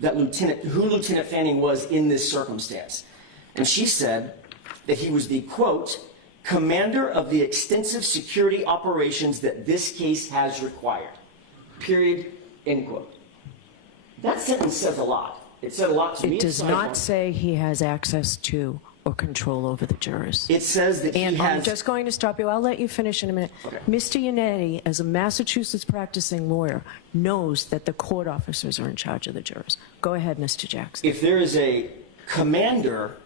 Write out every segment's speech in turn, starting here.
that who Lieutenant Fanning was in this circumstance. And she said that he was the, quote, commander of the extensive security operations that this case has required, period, end quote. That sentence says a lot. It said a lot to me. It does not say he has access to or control over the jurors. It says that and he has... I'm just going to stop you. I'll let you finish in a minute. Okay. Mr. Yannetti, as a Massachusetts practicing lawyer, knows that the court officers are in charge of the jurors. Go ahead, Mr. Jackson. If there is a commander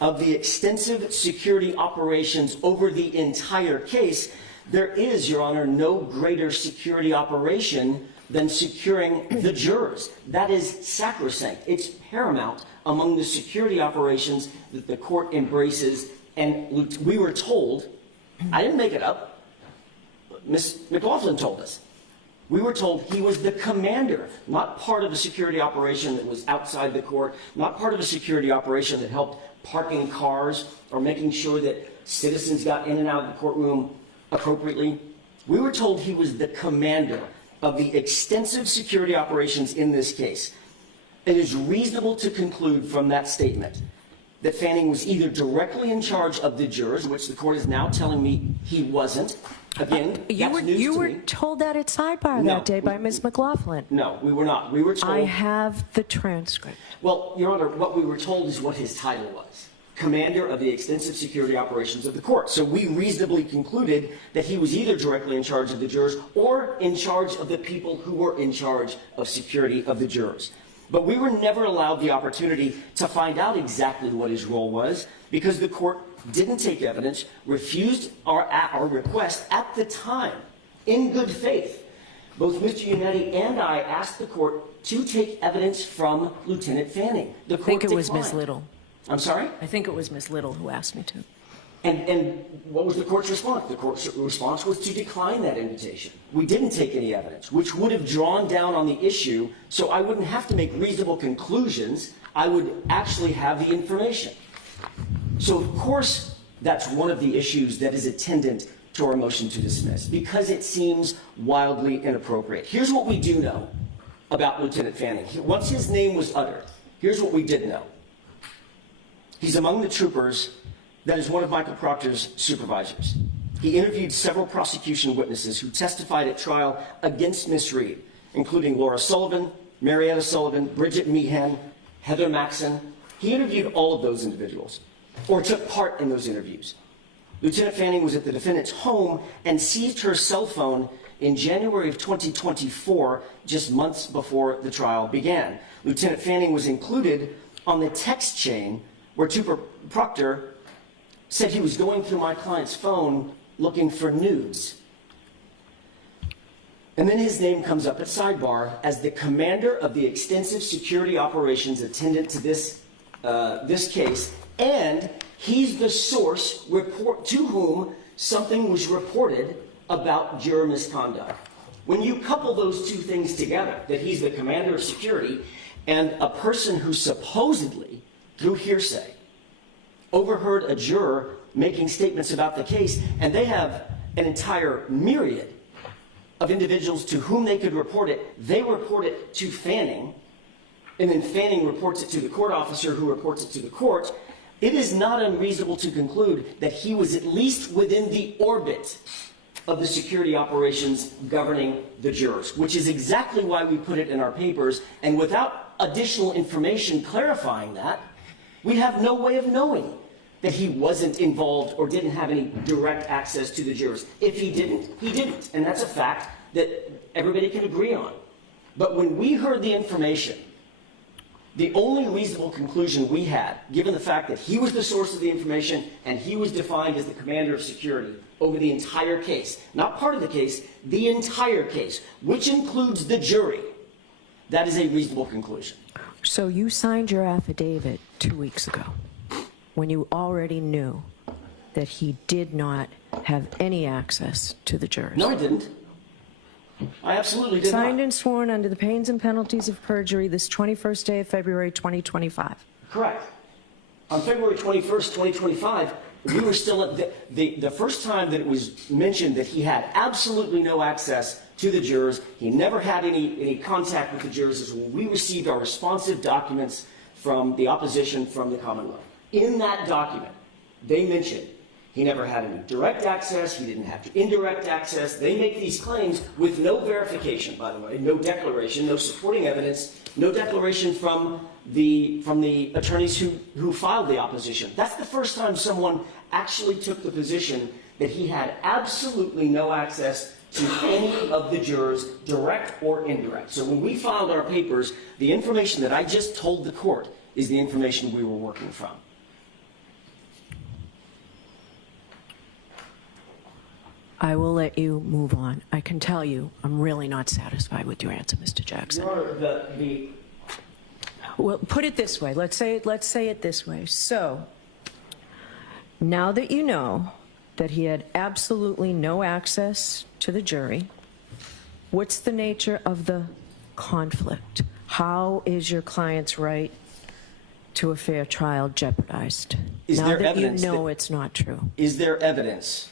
of the extensive security operations over the entire case, there is, Your Honor, no greater security operation than securing the jurors. That is sacrosanct. It's paramount among the security operations that the court embraces. And we were told, I didn't make it up, Ms. McLaughlin told us, we were told he was the commander, not part of a security operation that was outside the court, not part of a security operation that helped parking cars or making sure that citizens got in and out of the courtroom appropriately. We were told he was the commander of the extensive security operations in this case. It is reasonable to conclude from that statement that Fanning was either directly in charge of the jurors, which the court is now telling me he wasn't. Again, that's news to me. You were told that at sidebar that day by Ms. McLaughlin. No, we were not. We were told... I have the transcript. Well, Your Honor, what we were told is what his title was. Commander of the extensive security operations of the court. So we reasonably concluded that he was either directly in charge of the jurors or in charge of the people who were in charge of security of the jurors. But we were never allowed the opportunity to find out exactly what his role was because the court didn't take evidence, refused our request at the time, in good faith. Both Mr. Yannetti and I asked the court to take evidence from Lieutenant Fanning. The court I think it was declined. Ms. Little. I'm sorry? I think it was Ms. Little who asked me to. And what was the court's response? The court's response was to decline that invitation. We didn't take any evidence, which would have drawn down on the issue, so I wouldn't have to make reasonable conclusions. I would actually have the information. So, of course, that's one of the issues that is attendant to our motion to dismiss, because it seems wildly inappropriate. Here's what we do know about Lieutenant Fanning. Once his name was uttered, here's what we did know. He's among the troopers that is one of Michael Proctor's supervisors. He interviewed several prosecution witnesses who testified at trial against Miss Reed, including Laura Sullivan, Marietta Sullivan, Bridget Meehan, Heather Maxson. He interviewed all of those individuals, or took part in those interviews. Lieutenant Fanning was at the defendant's home and seized her cell phone in January of 2024, just months before the trial began. Lieutenant Fanning was included on the text chain where Trooper Proctor said he was going through my client's phone looking for nudes. And then his name comes up at sidebar as the commander of the extensive security operations attendant to this case, and he's the source to whom something was reported about juror misconduct. When you couple those two things together, that he's the commander of security and a person who supposedly, through hearsay, overheard a juror making statements about the case, and they have an entire myriad of individuals to whom they could report it. They report it to Fanning, and then Fanning reports it to the court officer who reports it to the court. It is not unreasonable to conclude that he was at least within the orbit of the security operations governing the jurors, which is exactly why we put it in our papers. And without additional information clarifying that, we have no way of knowing that he wasn't involved or didn't have any direct access to the jurors. If he didn't, he didn't. And that's a fact that everybody can agree on. But when we heard the information, the only reasonable conclusion we had, given the fact that he was the source of the information and he was defined as the commander of security over the entire case, not part of the case, the entire case, which includes the jury, that is a reasonable conclusion. So you signed your affidavit 2 weeks ago when you already knew that he did not have any access to the jurors. No, I didn't. I absolutely did Signed not. and sworn under the pains and penalties of perjury this 21st day of February 2025. Correct. On February 21st, 2025, we were still at the first time that it was mentioned that he had absolutely no access to the jurors. He never had any contact with the jurors. Is when we received our responsive documents from the opposition from the Commonwealth. In that document, they mentioned he never had any direct access, he didn't have indirect access. They make these claims with no verification, by the way, no declaration, no supporting evidence, no declaration from the attorneys who filed the opposition. That's the first time someone actually took the position that he had absolutely no access to any of the jurors, direct or indirect. So when we filed our papers, the information that I just told the court is the information we were working from. I will let you move on. I can tell you, I'm really not satisfied with your answer, Mr. Jackson. Your Honor, Well, put it this way. Let's say it this way. So, now that you know that he had absolutely no access to the jury, what's the nature of the conflict? How is your client's right to a fair trial jeopardized? Now that you know it's not true. Is there evidence?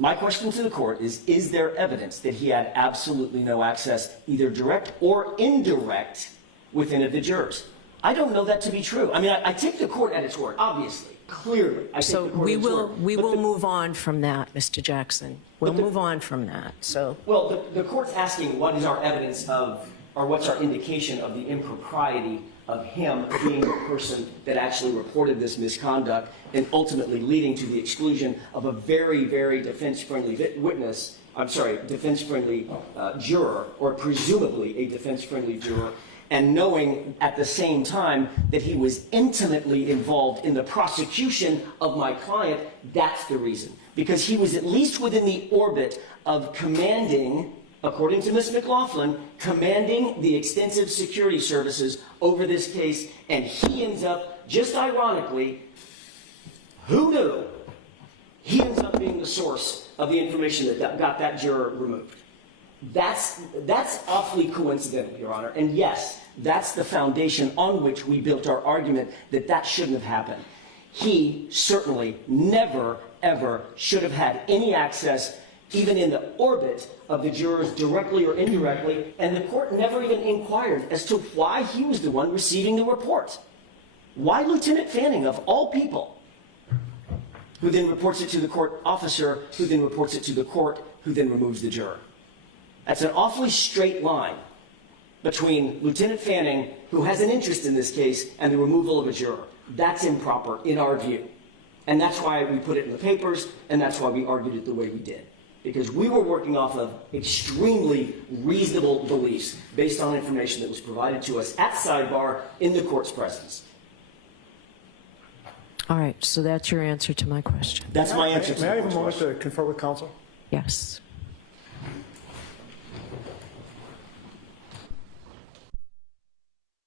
My question to the court is there evidence that he had absolutely no access, either direct or indirect, with any of the jurors? I don't know that to be true. I mean, I take the court at its word, obviously, clearly. So we will move on from that, Mr. Jackson. We'll move on from that. So. Well, the court's asking what is our evidence of, or what's our indication of the impropriety of him being the person that actually reported this misconduct and ultimately leading to the exclusion of a very, very defense-friendly defense-friendly juror, or presumably a defense-friendly juror, and knowing at the same time that he was intimately involved in the prosecution of my client. That's the reason. Because he was at least within the orbit of commanding, according to Ms. McLaughlin, commanding the extensive security services over this case, and he ends up, just ironically, who knew? He ends up being the source of the information that got that juror removed. That's awfully coincidental, Your Honor. And yes, that's the foundation on which we built our argument that shouldn't have happened. He certainly never, ever should have had any access, even in the orbit of the jurors, directly or indirectly, and the court never even inquired as to why he was the one receiving the report. Why Lieutenant Fanning, of all people, who then reports it to the court officer, who then reports it to the court, who then removes the juror? That's an awfully straight line between Lieutenant Fanning, who has an interest in this case, and the removal of a juror. That's improper in our view. And that's why we put it in the papers, and that's why we argued it the way we did. Because we were working off of extremely reasonable beliefs based on information that was provided to us at sidebar in the court's presence. All right, so that's your answer to my question. That's my answer to the May I have a court's moment question. to confer with counsel? Yes.